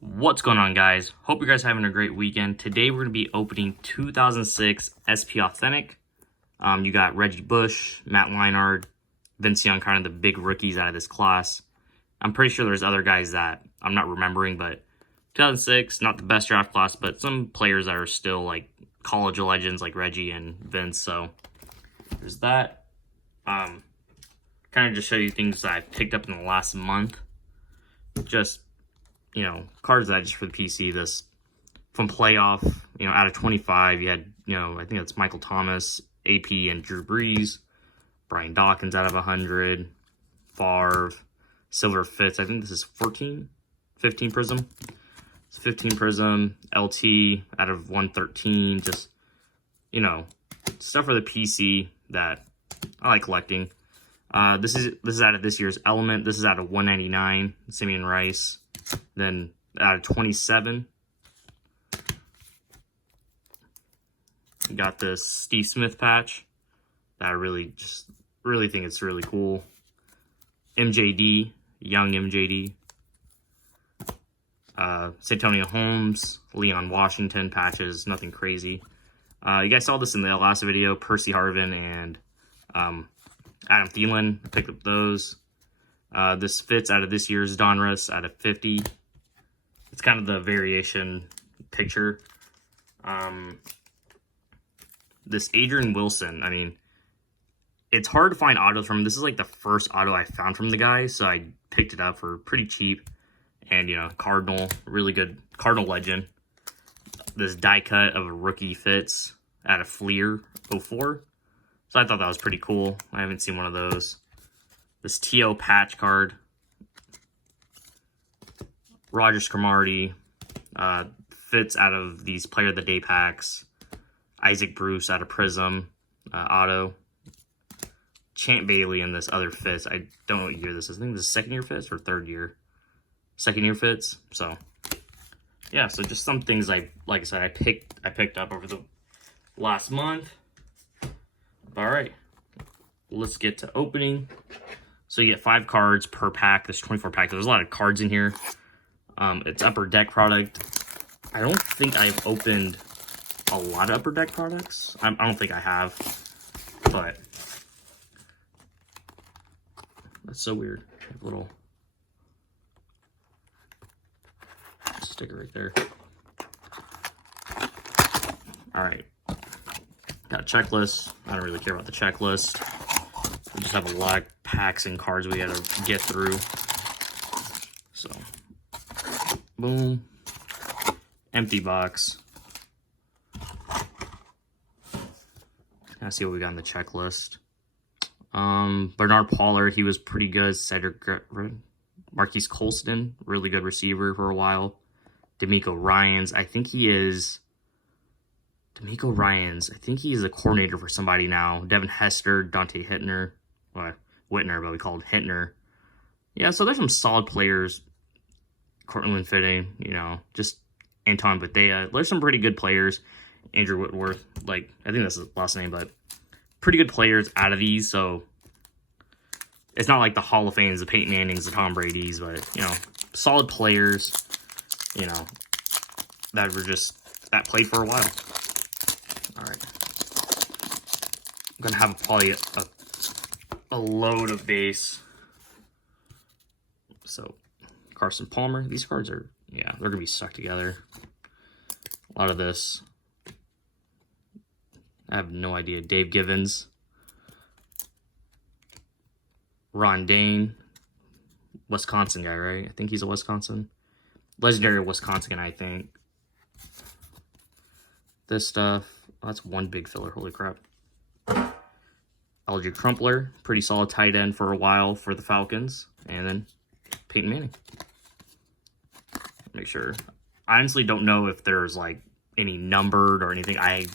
What's going on, guys? Hope you guys are having a great weekend. Today we're going to be opening 2006 SP Authentic. You got Reggie Bush, Matt Leinart, Vince Young, kind of the big rookies out of this class. I'm pretty sure there's other guys that I'm not remembering, but 2006, not the best draft class, but some players that are still like college legends like Reggie and Vince. So there's that. Kind of just show you things that I picked up in the last month. Just cards that I just for the PC. This from playoff, out of 25, you had, I think that's Michael Thomas, AP, and Drew Brees. Brian Dawkins out of 100. Favre, Silver Fitz. I think this is 15 Prism. It's 15 Prism. LT out of 113. Just, stuff for the PC that I like collecting. This is out of this year's Element. This is out of 199. Simeon Rice. Then out of 27, you got this Steve Smith patch that I really think it's really cool. MJD, young MJD. Santonio Holmes, Leon Washington patches, nothing crazy. You guys saw this in the last video, Percy Harvin and Adam Thielen. I picked up those. This fits out of this year's Donruss out of 50. It's kind of the variation picture. This Adrian Wilson, I mean, it's hard to find autos from him. This is like the first auto I found from the guy, so I picked it up for pretty cheap. And, Cardinal, really good Cardinal legend. This die cut of a rookie Fitz out of Fleer 04. So I thought that was pretty cool. I haven't seen one of those. This T.O. patch card. Roger Scramarty. Fitz out of these Player of the Day packs. Isaac Bruce out of Prism. Auto. Champ Bailey and this other Fitz. I don't know what year this is. I think this is second year Fitz or third year. Second year Fitz. So, yeah. So just some things like I said, I picked up over the last month. All right. Let's get to opening. So you get 5 cards per pack. This 24 pack. There's a lot of cards in here. It's Upper Deck product. I don't think I've opened a lot of Upper Deck products. I don't think I have. But that's so weird. Little sticker right there. All right. Got a checklist. I don't really care about the checklist. We just have a lot of packs and cards we gotta get through. So, boom. Empty box. Let's see what we got on the checklist. Bernard Pollard, he was pretty good. Cedric Marquise Colston, really good receiver for a while. D'Amico Ryans, I think he is a coordinator for somebody now. Devin Hester, Dante Whitner, but we called Hittner. Yeah, so there's some solid players. Cortland Fitting, just Anton Badea. There's some pretty good players. Andrew Whitworth, I think that's his last name, but pretty good players out of these. So it's not like the Hall of Fames, the Peyton Mannings, the Tom Brady's, but solid players. That played for a while. All right, I'm gonna have probably a load of base. So Carson Palmer, these cards are, they're gonna be stuck together. A lot of this, I have no idea. Dave Givens, Ron Dane, Wisconsin guy, right? I think he's a Wisconsin. Legendary Wisconsin guy, I think. This stuff, that's one big filler, holy crap. Algie Crumpler, pretty solid tight end for a while for the Falcons. And then Peyton Manning. Make sure. I honestly don't know if there's any numbered or anything. I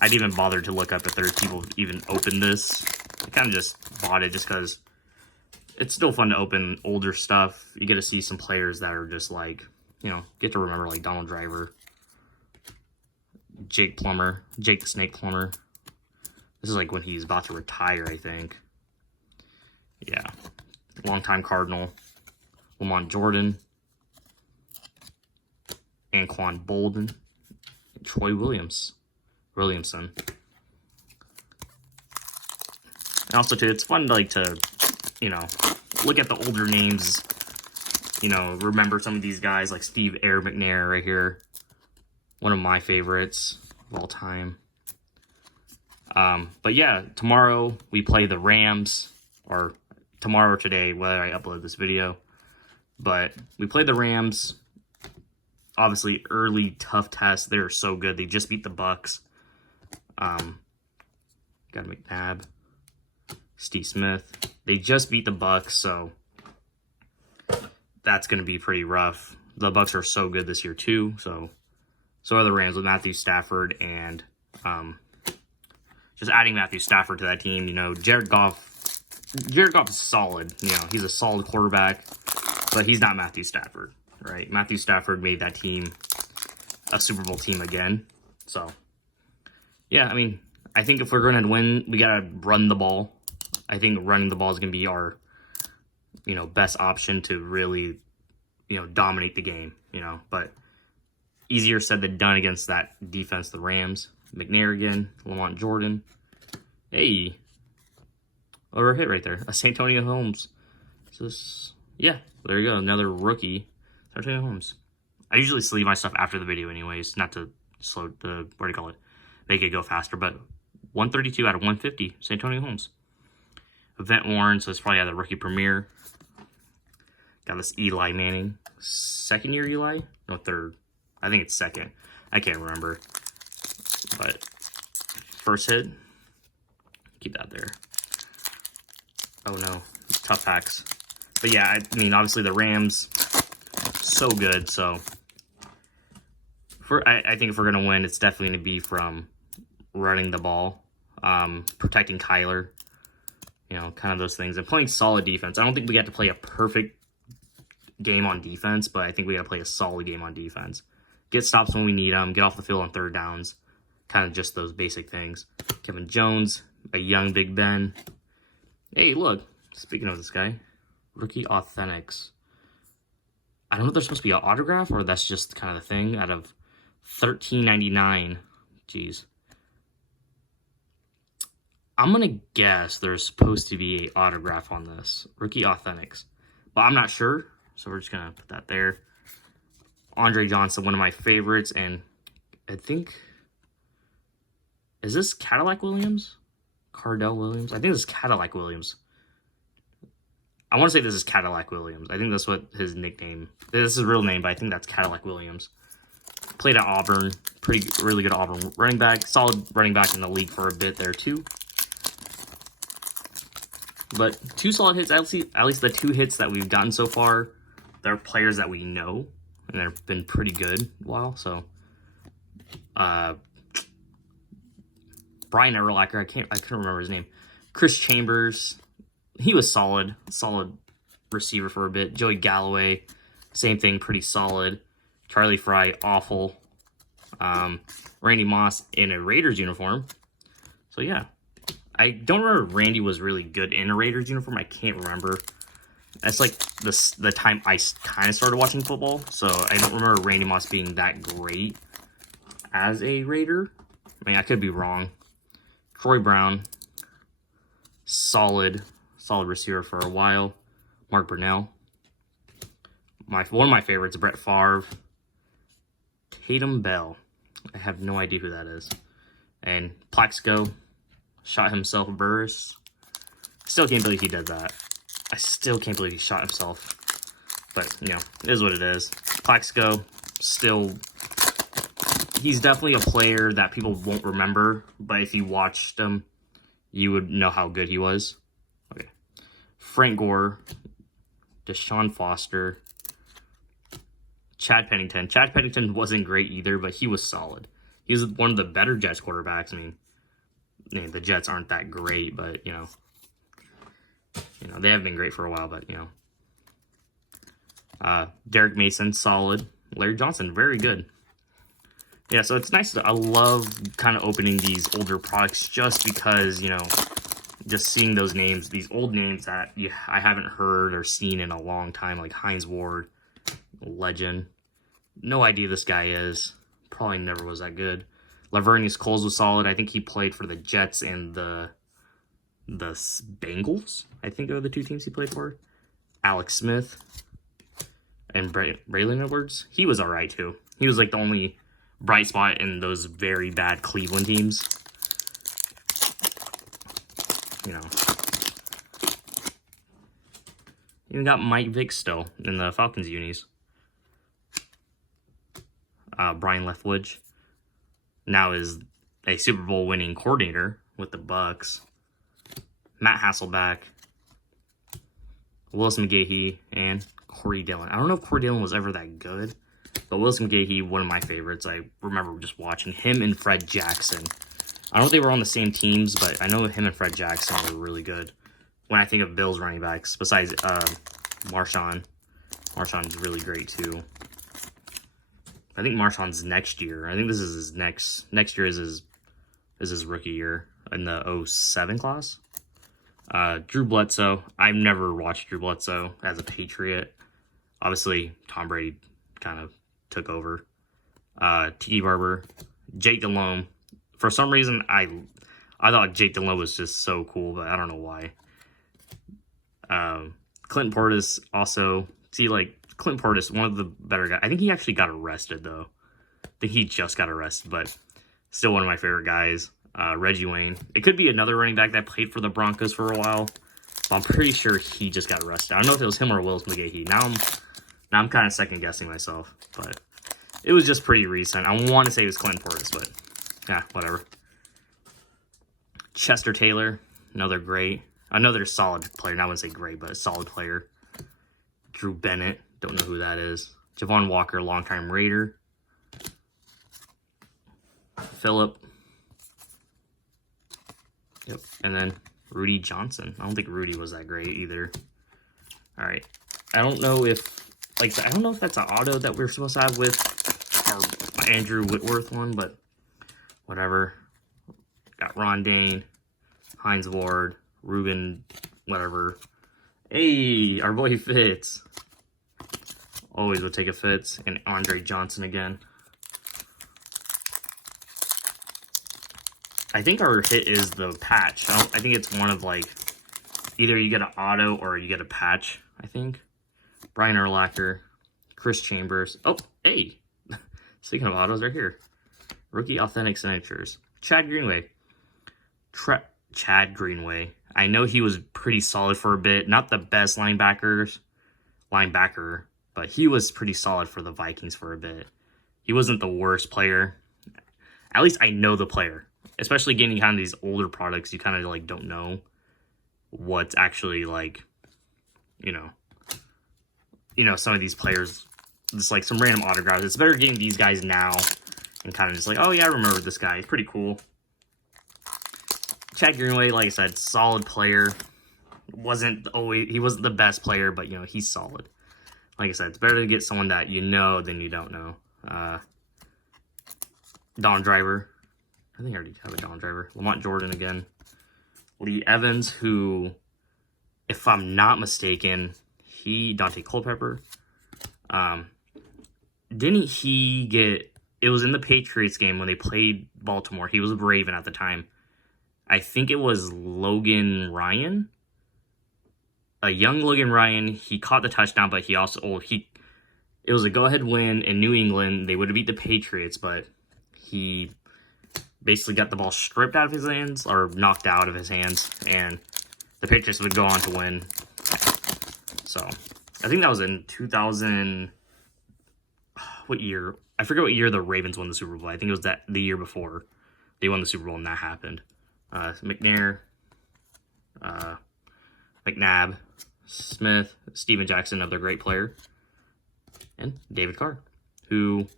didn't even bother to look up if there's people even open this. I kind of just bought it just because it's still fun to open older stuff. You get to see some players that are just get to remember Donald Driver, Jake the Snake Plummer. This is when he's about to retire, I think. Yeah. Longtime Cardinal. Lamont Jordan. Anquan Bolden, and Troy Williamson. And also, too, it's fun to, like, you know, look at the older names, you know, remember some of these guys, like Steve Air McNair right here. One of my favorites of all time. But yeah, tomorrow we play the Rams, or tomorrow or today, whether I upload this video. But we played the Rams. Obviously, early tough test. They're so good. They just beat the Bucks. Got McNabb, Steve Smith. They just beat the Bucks, so that's going to be pretty rough. The Bucks are so good this year too. So are the Rams with Matthew Stafford, and just adding Matthew Stafford to that team. You know, Jared Goff is solid. You know, he's a solid quarterback, but he's not Matthew Stafford, right? Matthew Stafford made that team a Super Bowl team again. So, yeah, I mean, I think if we're going to win, we got to run the ball. I think running the ball is going to be our, you know, best option to really, you know, dominate the game, you know. But easier said than done against that defense, the Rams. McNair again, Lamont Jordan. Hey, over a hit right there. Santonio Holmes. So yeah, there you go. Another rookie. Santonio Holmes. I usually sleeve my stuff after the video anyways, not to make it go faster, but 132 out of 150, Santonio Holmes. Event worn, so it's probably the rookie premiere. Got this Eli Manning. Second year Eli? No, third. I think it's second. I can't remember. But first hit, keep that there. Oh no, tough packs. But yeah, I mean, obviously the Rams, so good. So I think if we're going to win, it's definitely going to be from running the ball, protecting Kyler, you know, kind of those things, and playing solid defense. I don't think we have to play a perfect game on defense, but I think we got to play a solid game on defense. Get stops when we need them, get off the field on third downs. Kind of just those basic things. Kevin Jones, a young Big Ben. Hey, look. Speaking of this guy, Rookie Authentics. I don't know if there's supposed to be an autograph or that's just kind of the thing. Out of $13.99. Jeez. I'm going to guess there's supposed to be an autograph on this. Rookie Authentics. But I'm not sure. So we're just going to put that there. Andre Johnson, one of my favorites. And I think... is this Cadillac Williams? Cardell Williams? I think this is Cadillac Williams. I want to say this is Cadillac Williams. I think that's what his nickname... this is his real name, but I think that's Cadillac Williams. Played at Auburn. Really good Auburn running back. Solid running back in the league for a bit there, too. But 2 solid hits. At least the 2 hits that we've gotten so far, they're players that we know. And they've been pretty good a while, so... Brian Urlacher, I couldn't remember his name. Chris Chambers, he was solid receiver for a bit. Joey Galloway, same thing, pretty solid. Charlie Fry, awful. Randy Moss in a Raiders uniform. So yeah, I don't remember if Randy was really good in a Raiders uniform. I can't remember. That's like the time I kind of started watching football, so I don't remember Randy Moss being that great as a Raider. I mean, I could be wrong. Troy Brown, solid receiver for a while. Mark Brunell. One of my favorites, Brett Favre. Tatum Bell. I have no idea who that is. And Plaxico shot himself a burst. Still can't believe he did that. I still can't believe he shot himself. But, you know, it is what it is. Plaxico, still... he's definitely a player that people won't remember, but if you watched him, you would know how good he was. Okay. Frank Gore, Deshaun Foster, Chad Pennington. Chad Pennington wasn't great either, but he was solid. He was one of the better Jets quarterbacks. I mean, the Jets aren't that great, but, you know, they have been great for a while, but, you know. Derek Mason, solid. Larry Johnson, very good. Yeah, so it's nice. I love kind of opening these older products just because, you know, just seeing those names, these old names that I haven't heard or seen in a long time, like Hines Ward, legend. No idea this guy is. Probably never was that good. Lavernius Coles was solid. I think he played for the Jets and the Bengals. I think are the two teams he played for. Alex Smith and Braylon Edwards. He was all right too. He was like the only bright spot in those very bad Cleveland teams. You know. Even got Mike Vick still in the Falcons unis. Brian Leftwich now is a Super Bowl winning coordinator with the Bucks. Matt Hasselbeck, Wilson McGahee, and Corey Dillon. I don't know if Corey Dillon was ever that good, but Wilson McGahee, one of my favorites. I remember just watching him and Fred Jackson. I don't know if they were on the same teams, but I know him and Fred Jackson were really good. When I think of Bills running backs, besides Marshawn. Marshawn's really great too. I think Marshawn's next year. I think this is his next year is his rookie year in the 07 class. Drew Bledsoe. I've never watched Drew Bledsoe as a Patriot. Obviously, Tom Brady kind of took over. Tiki Barber, Jake Delhomme. For some reason, I thought Jake Delhomme was just so cool, but I don't know why. Clinton Portis also. See, like, Clinton Portis, one of the better guys. I think he actually got arrested, though. I think he just got arrested, but still one of my favorite guys. Reggie Wayne. It could be another running back that played for the Broncos for a while, but I'm pretty sure he just got arrested. I don't know if it was him or Wilson McGahee. Now I'm kind of second guessing myself, but it was just pretty recent. I want to say it was Clinton Portis, but yeah, whatever. Chester Taylor, another solid player. Not I wouldn't say great, but a solid player. Drew Bennett, don't know who that is. Javon Walker, longtime Raider. Phillip. Yep, and then Rudy Johnson. I don't think Rudy was that great either. All right, I don't know if that's an auto that we're supposed to have with our Andrew Whitworth one, but whatever. Got Ron Dane, Hines Ward, Ruben, whatever. Hey, our boy Fitz. Always would take a Fitz. And Andre Johnson again. I think our hit is the patch. I think it's one of like, either you get an auto or you get a patch, I think. Brian Urlacher, Chris Chambers. Oh, hey. Speaking of autos, right here. Rookie authentic signatures. Chad Greenway. Chad Greenway. I know he was pretty solid for a bit. Not the best linebacker, but he was pretty solid for the Vikings for a bit. He wasn't the worst player. At least I know the player. Especially getting kind of these older products, you kind of like don't know what's actually like, you know, some of these players, just like some random autographs. It's better getting these guys now and kind of just like, oh yeah, I remember this guy. He's pretty cool. Chad Greenway, like I said, solid player. He wasn't the best player, but you know, he's solid. Like I said, it's better to get someone that you know than you don't know. Don Driver. I think I already have a Don Driver. Lamont Jordan again. Lee Evans, who, if I'm not mistaken, Dante Culpepper. Didn't he get, it was in the Patriots game when they played Baltimore. He was a Raven at the time. I think it was Logan Ryan. A young Logan Ryan. He caught the touchdown, but he also, it was a go-ahead win in New England. They would have beat the Patriots, but he basically got the ball stripped out of his hands, or knocked out of his hands, and the Patriots would go on to win. So, I think that was in 2000, what year? I forget what year the Ravens won the Super Bowl. I think it was the year before they won the Super Bowl and that happened. McNair, McNabb, Smith, Steven Jackson, another great player, and David Carr, who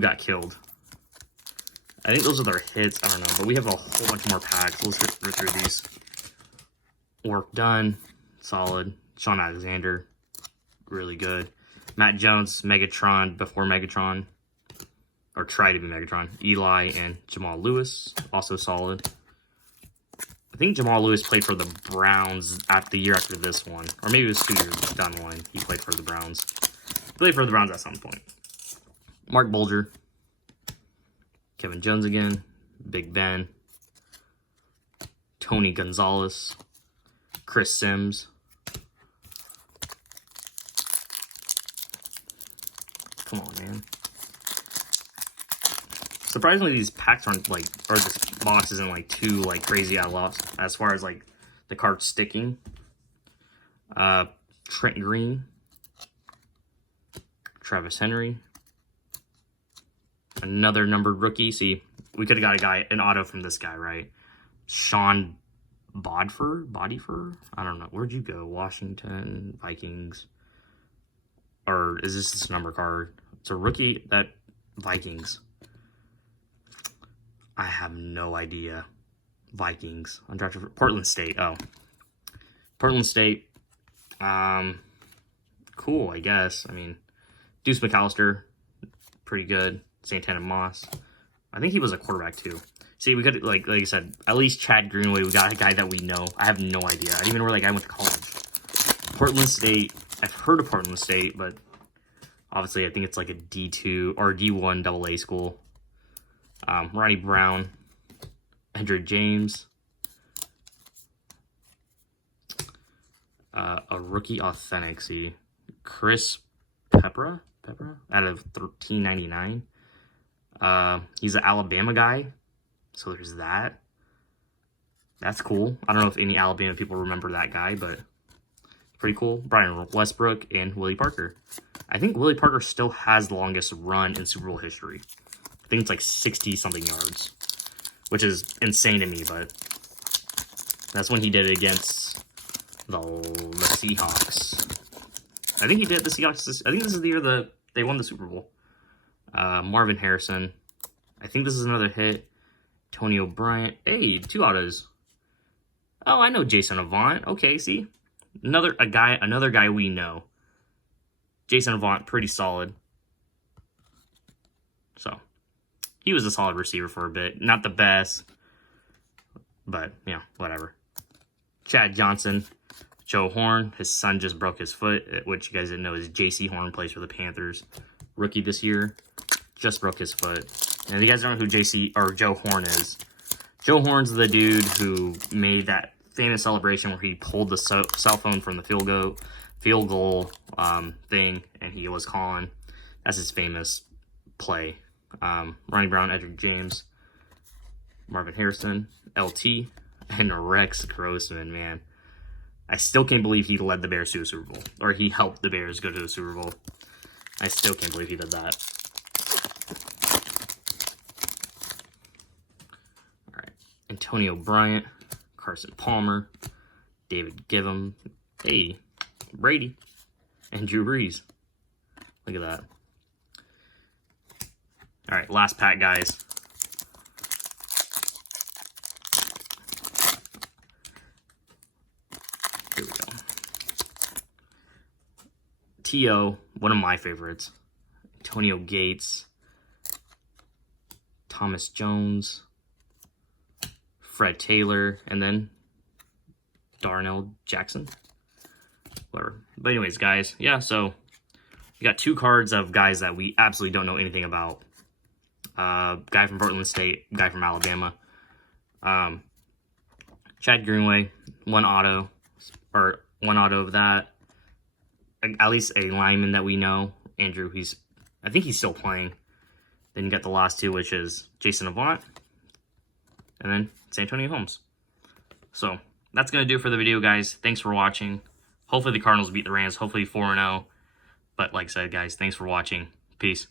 got killed. I think those are their hits. I don't know, but we have a whole bunch more packs. Let's go through these. Work done, solid. Sean Alexander, really good. Matt Jones, Megatron before Megatron, or try to be Megatron. Eli and Jamal Lewis, also solid. I think Jamal Lewis played for the Browns the year after this one, or maybe it was 2 years down the line. He played for the Browns. play for the Browns at some point. Mark Bulger, Kevin Jones again, Big Ben, Tony Gonzalez, Chris Sims. Come on, man. Surprisingly, these packs aren't like, or this box isn't like too like crazy out lost as far as like the card sticking. Trent Green, Travis Henry, another numbered rookie. See, we could have got an auto from this guy, right? Sean Bodyfur? I don't know. Where'd you go? Washington, Vikings. Or is this number card? It's a rookie that Vikings. I have no idea. Vikings. Undrafted for Portland State. Oh. Portland State. Cool, I guess. I mean, Deuce McAllister. Pretty good. Santana Moss. I think he was a quarterback too. See, we could, like I said, at least Chad Greenway, we got a guy that we know. I have no idea. I didn't even know where that guy went to college. Portland State. I've heard of Portland State, but obviously I think it's like a D2 or D1 AA school. Ronnie Brown, Andrew James, a rookie authentic. See, Chris Pepra out of 1399. He's an Alabama guy, so there's that. That's cool. I don't know if any Alabama people remember that guy, but pretty cool. Brian Westbrook and Willie Parker. I think Willie Parker still has the longest run in Super Bowl history. I think it's like 60-something yards, which is insane to me, but that's when he did it against the Seahawks. I think he did the Seahawks. I think this is the year that they won the Super Bowl. Marvin Harrison. I think this is another hit. Tony O'Brien. Hey, 2 autos. Oh, I know Jason Avant. Okay, see? Another guy we know. Jason Avant, pretty solid. So, he was a solid receiver for a bit. Not the best, but, yeah, whatever. Chad Johnson, Joe Horn. His son just broke his foot, which you guys didn't know is J.C. Horn, plays for the Panthers. Rookie this year, just broke his foot. And you guys don't know who Joe Horn is. Joe Horn's the dude who made that famous celebration where he pulled the cell phone from the field goal thing, and he was calling. That's his famous play. Ronnie Brown, Edric James, Marvin Harrison, LT, and Rex Grossman, man. I still can't believe he led the Bears to a Super Bowl. Or he helped the Bears go to the Super Bowl. I still can't believe he did that. All right. Antonio Bryant, Carson Palmer, David Givham, hey, Brady, and Drew Brees. Look at that. All right, last pack, guys. Here we go. T.O., one of my favorites. Antonio Gates. Thomas Jones. Fred Taylor. And then Darnell Jackson. Whatever. But anyways, guys, yeah, so we got 2 cards of guys that we absolutely don't know anything about. Guy from Portland State, guy from Alabama. Chad Greenway, 1 auto of that. At least a lineman that we know. Andrew, I think he's still playing. Then you got the last 2, which is Jason Avant. And then Santonio Holmes. So, that's going to do it for the video, guys. Thanks for watching. Hopefully the Cardinals beat the Rams. Hopefully 4-0. But like I said, guys, thanks for watching. Peace.